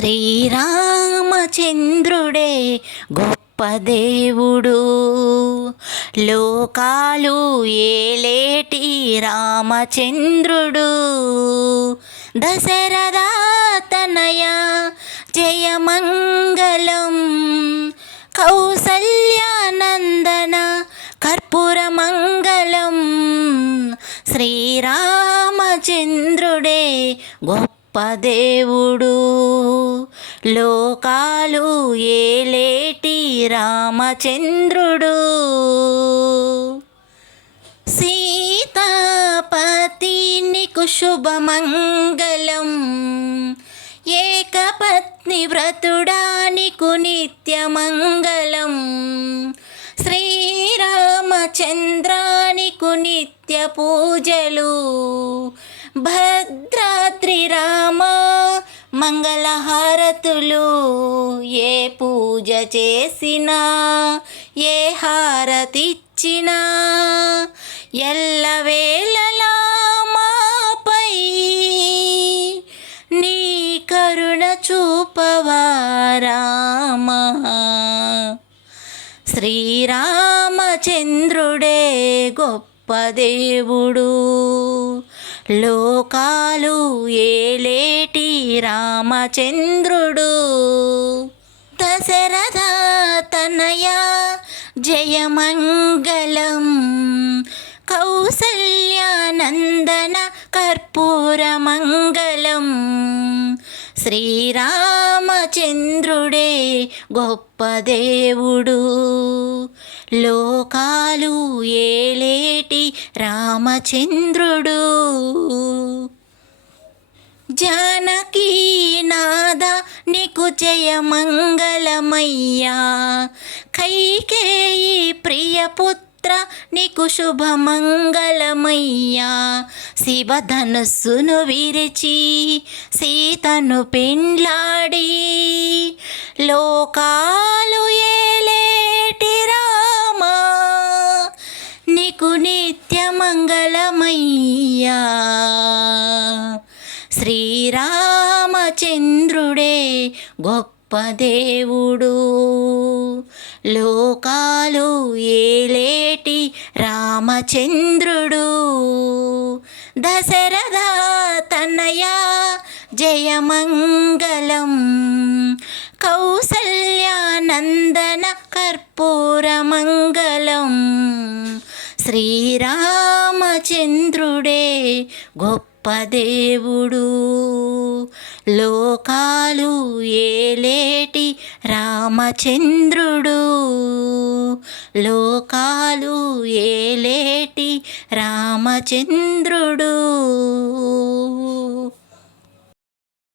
శ్రీరామచంద్రుడే గొప్ప దేవుడు, లోకాలు ఏలేటి రామచంద్రుడు. దశరథ తనయ జయమంగళం, కౌసల్యానందన కర్పూరమంగళం. శ్రీరామచంద్రుడే గొప్ప దేవుడు, లోకాలు ఏలేటి రామచంద్రుడు. సీతాపతి నీకు శుభమంగళం, ఏకపత్ని వ్రతుడా నీకు నిత్యమంగళం. శ్రీరామచంద్రానికు నిత్య పూజలు, భద్రాద్రి రామ మంగళహారతులు. ఏ పూజ చేసినా ఏ హారతిచ్చినా ఎల్లవేళలా మాపై నీ కరుణ చూపవా రామా. శ్రీరామచంద్రుడే గొప్ప దేవుడు, లోకాలు ఏలేటి రామచంద్రుడు. దశరథ తనయ జయమంగళం, కౌసల్యానందన కర్పూరమంగళం. శ్రీరామచంద్రుడే గొప్ప దేవుడు, లోకాలు ఏలేటి రామచంద్రుడు. జానకీ నాద నీకు జయమంగళమయ్యా, కైకేయి ప్రియపుత్ర నీకు శుభమంగళమయ్యా. శివధనుస్సును విరిచి సీతను పెండ్లాడి లోకాలు ఏలేటి రామా నీకు నిత్యమంగళమయ్యా. శ్రీరామచంద్రుడే గొప్ప దేవుడు, లోకాలు ఏలేటి రామచంద్రుడు. దశరథ తనయ జయమంగళం, కౌసల్యానందన కర్పూరమంగళం. శ్రీరామచంద్రుడే గొప్ప దేవుడు, లోకాలు ఏలేటి రామచంద్రుడు. లోకాలు ఏలేటి రామచంద్రుడు.